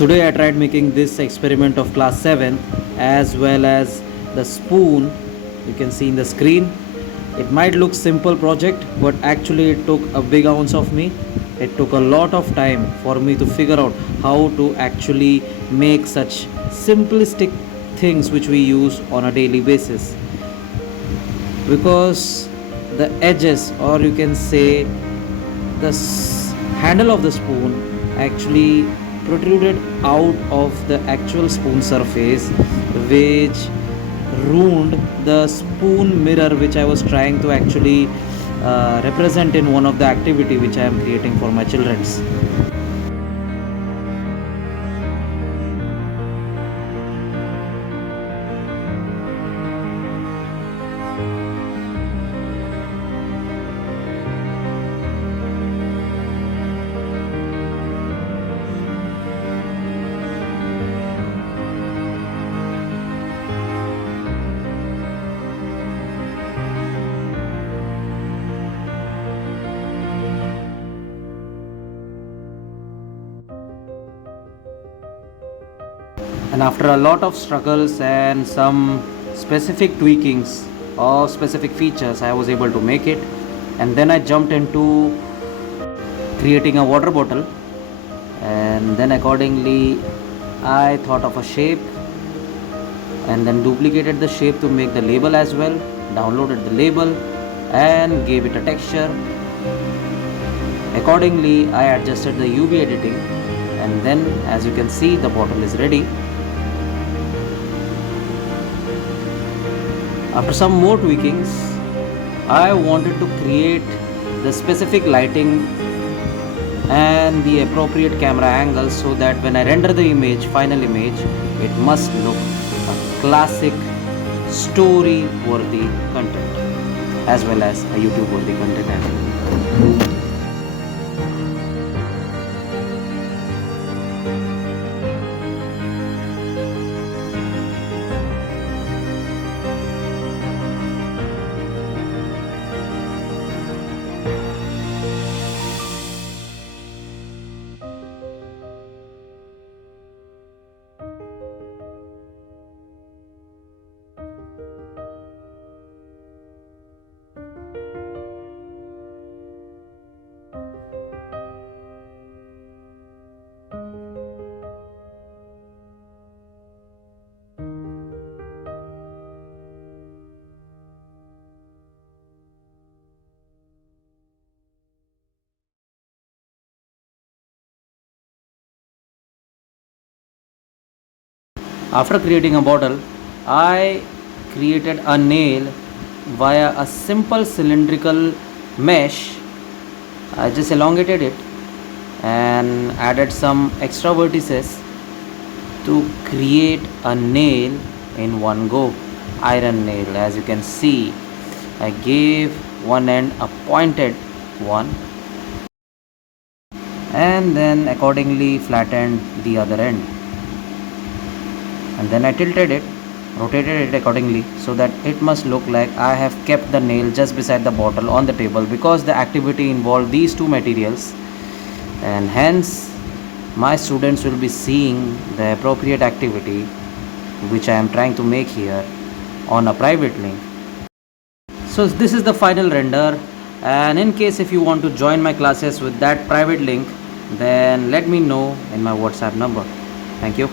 Today I tried making this experiment of class 7 as well as the spoon you can see in the screen. It might look simple project, but actually it took a big ounce of me. It took a lot of time for me to figure out how to actually make such simplistic things which we use on a daily basis, because the edges, or you can say the handle of the spoon, actually protruded out of the actual spoon surface, which ruined the spoon mirror which I was trying to actually represent in one of the activity which I am creating for my children's. And after a lot of struggles and some specific tweakings or specific features, I was able to make it. And then I jumped into creating a water bottle, and then accordingly I thought of a shape and then duplicated the shape to make the label as well, downloaded the label and gave it a texture. Accordingly I adjusted the UV editing, and then as you can see the bottle is ready. After some more tweakings, I wanted to create the specific lighting and the appropriate camera angles so that when I render the image, final image, it must look a classic story worthy content as well as a YouTube worthy content as well. After creating a bottle, I created a nail via a simple cylindrical mesh. I just elongated it and added some extra vertices to create a nail in one go. Iron nail, as you can see. I gave one end a pointed one and then accordingly flattened the other end. And then I tilted it, rotated it accordingly so that it must look like I have kept the nail just beside the bottle on the table, because the activity involved these two materials, and hence my students will be seeing the appropriate activity which I am trying to make here on a private link. So this is the final render, and in case if you want to join my classes with that private link, then let me know in my WhatsApp number. Thank you.